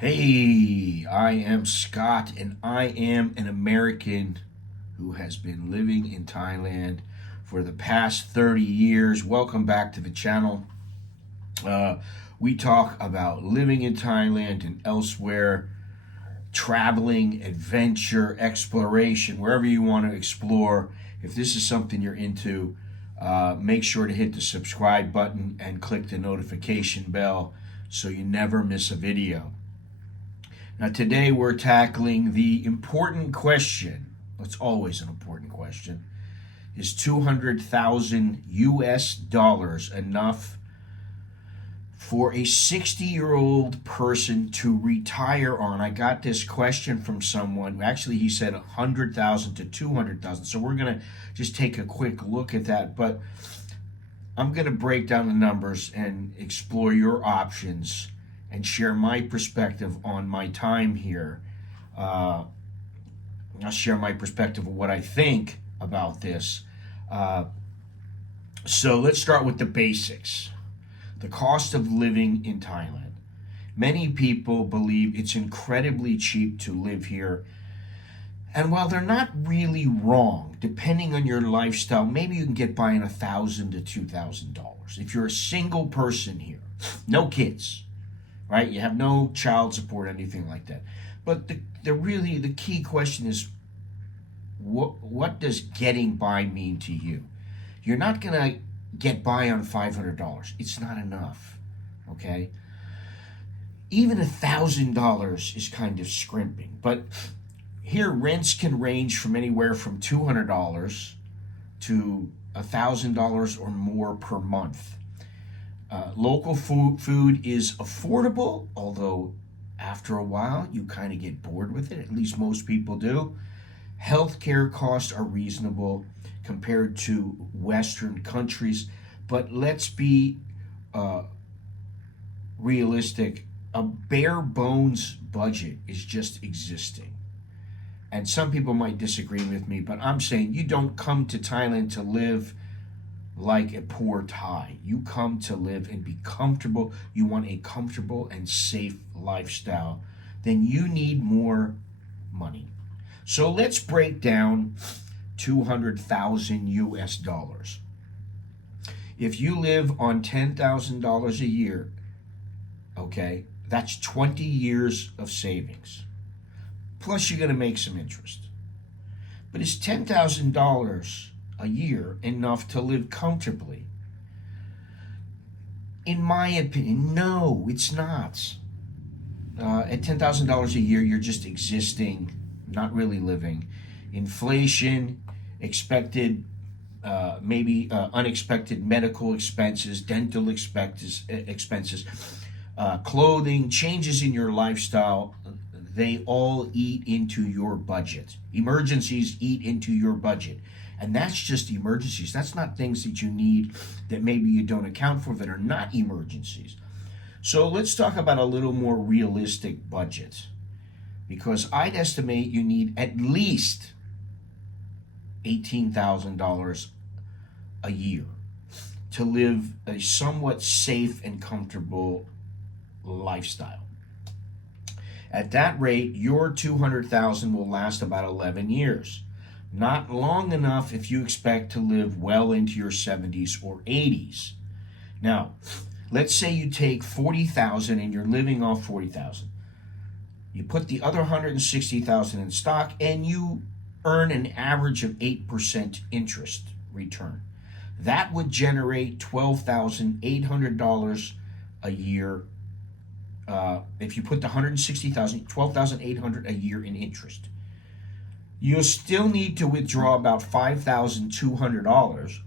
Hey, I am Scott, and I am an American who has been living in Thailand for the past 30 years. Welcome back to the channel. We talk about living in Thailand and elsewhere, traveling, adventure, exploration, wherever you want to explore. If this is something you're into, make sure to hit the subscribe button and click the notification bell so you never miss a video. Now, today we're tackling the important question. It's always an important question. Is 200,000 US dollars enough for a 60-year-old person to retire on? I got this question from someone. Actually, he said 100,000 to 200,000. So we're going to just take a quick look at that. But I'm going to break down the numbers and explore your options and share my perspective on my time here. I'll share my perspective of what I think about this. So let's start with the basics. The cost of living in Thailand. Many people believe it's incredibly cheap to live here. And while they're not really wrong, depending on your lifestyle, maybe you can get by on $1,000 to $2,000. If you're a single person here, no kids, right? You have no child support, anything like that. But the key question is, what does getting by mean to you? You're not going to get by on $500. It's not enough, okay? Even $1,000 is kind of scrimping. But here, rents can range from anywhere from $200 to $1,000 or more per month. Local food is affordable, although after a while you kind of get bored with it. At least most people do. Healthcare costs are reasonable compared to Western countries, but let's be realistic. A bare bones budget is just existing. And some people might disagree with me, but I'm saying you don't come to Thailand to live like a poor Thai. You come to live and be comfortable. You want a comfortable and safe lifestyle. Then you need more money. So let's break down 200,000 US dollars. If you live on $10,000 a year, okay, that's 20 years of savings. Plus you're going to make some interest. But is $10,000 a year enough to live comfortably? In my opinion, no, it's not. At $10,000 a year, you're just existing, not really living. Inflation, expected, maybe unexpected medical expenses, dental expenses, clothing, changes in your lifestyle, they all eat into your budget. Emergencies eat into your budget. And that's just emergencies. That's not things that you need that maybe you don't account for that are not emergencies. So let's talk about a little more realistic budget. Because I'd estimate you need at least $18,000 a year to live a somewhat safe and comfortable lifestyle. At that rate, your 200,000 will last about 11 years. Not long enough if you expect to live well into your 70s or 80s. Now, let's say you take 40,000 and you're living off 40,000. You put the other 160,000 in stock and you earn an average of 8% interest return. That would generate $12,800 a year. If you put the 160,000, $12,800 a year in interest. You'll still need to withdraw about $5,200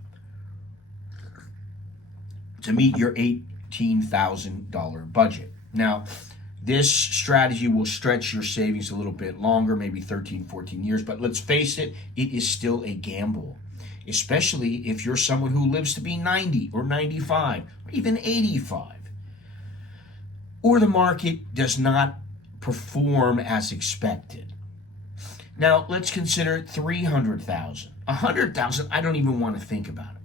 to meet your $18,000 budget. Now, this strategy will stretch your savings a little bit longer, maybe 13, 14 years, but let's face it, it is still a gamble, especially if you're someone who lives to be 90 or 95 or even 85. Or the market does not perform as expected. Now, let's consider 300,000. 100,000, I don't even want to think about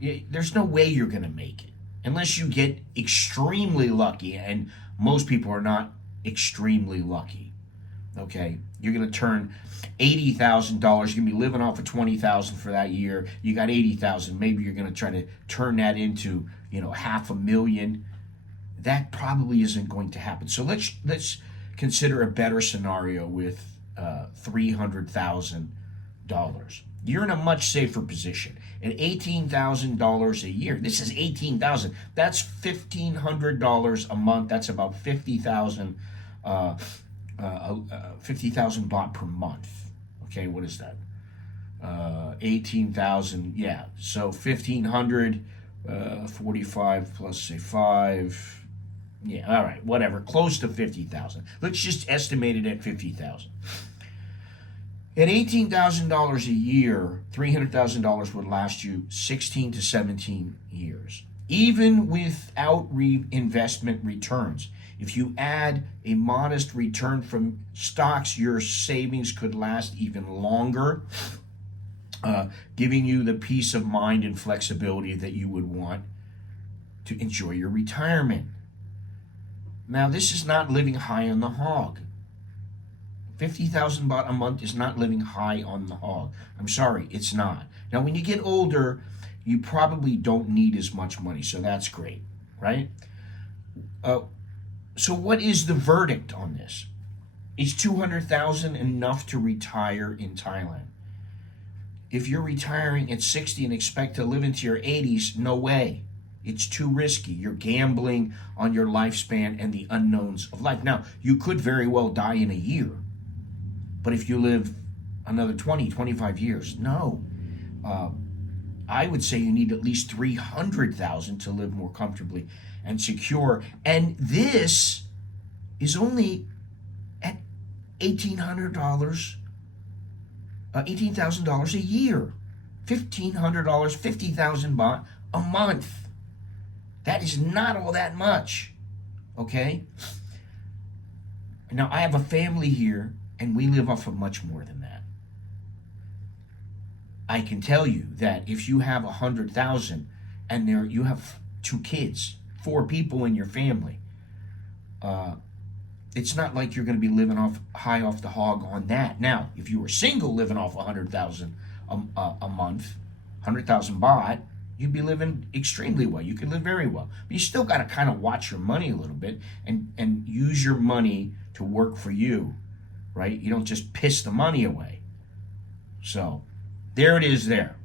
it. There's no way you're going to make it unless you get extremely lucky, and most people are not extremely lucky. Okay, you're going to turn $80,000. You're going to be living off of $20,000 for that year. You got $80,000. Maybe you're going to try to turn that into, $500,000. That probably isn't going to happen. So let's consider a better scenario with $300,000. You're in a much safer position. At $18,000 a year, this is $18,000. That's $1,500 a month. That's about 50,000. 50,000 baht per month. Okay, what is that? 18,000. Yeah, so 1,500. 45 plus say 5. Yeah, all right, whatever. Close to 50,000. Let's just estimate it at 50,000. At $18,000 a year, $300,000 would last you 16 to 17 years. Even without reinvestment returns. If you add a modest return from stocks, your savings could last even longer, giving you the peace of mind and flexibility that you would want to enjoy your retirement. Now, this is not living high on the hog. 50,000 baht a month is not living high on the hog. I'm sorry, it's not. Now, when you get older, you probably don't need as much money, so that's great, right? So what is the verdict on this? Is 200,000 enough to retire in Thailand? If you're retiring at 60 and expect to live into your 80s, no way. It's too risky. You're gambling on your lifespan and the unknowns of life. Now, you could very well die in a year, but if you live another 20, 25 years, no. I would say you need at least 300,000 to live more comfortably and secure. And this is only at $1,800, $18,000 a year, $1,500, 50,000 baht a month. That is not all that much, okay? Now, I have a family here, and we live off of much more than that. I can tell you that if you have 100,000 and you have 2 kids, 4 people in your family, it's not like you're going to be living high off the hog on that. Now, if you were single living off 100,000 a month, 100,000 baht, you'd be living extremely well. You could live very well. But you still got to kind of watch your money a little bit and use your money to work for you, right? You don't just piss the money away. So there it is there.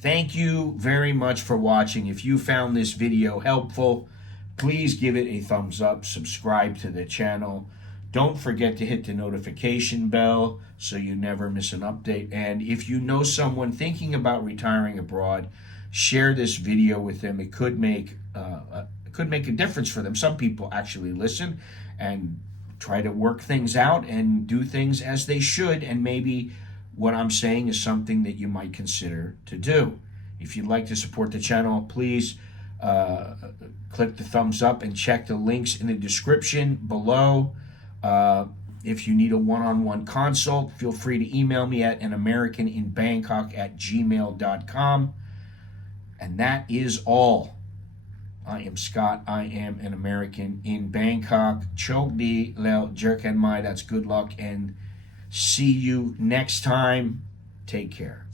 Thank you very much for watching. If you found this video helpful, please give it a thumbs up, subscribe to the channel. Don't forget to hit the notification bell so you never miss an update. And if you know someone thinking about retiring abroad, share this video with them. It could make a difference for them. Some people actually listen and try to work things out and do things as they should, and maybe what I'm saying is something that you might consider to do. If you'd like to support the channel, please click the thumbs up and check the links in the description below. If you need a one-on-one consult, feel free to email me at anamericaninbangkok@gmail.com. And that is all. I am Scott. I am an American in Bangkok. Chok di leo jerkan mai. That's good luck. And see you next time. Take care.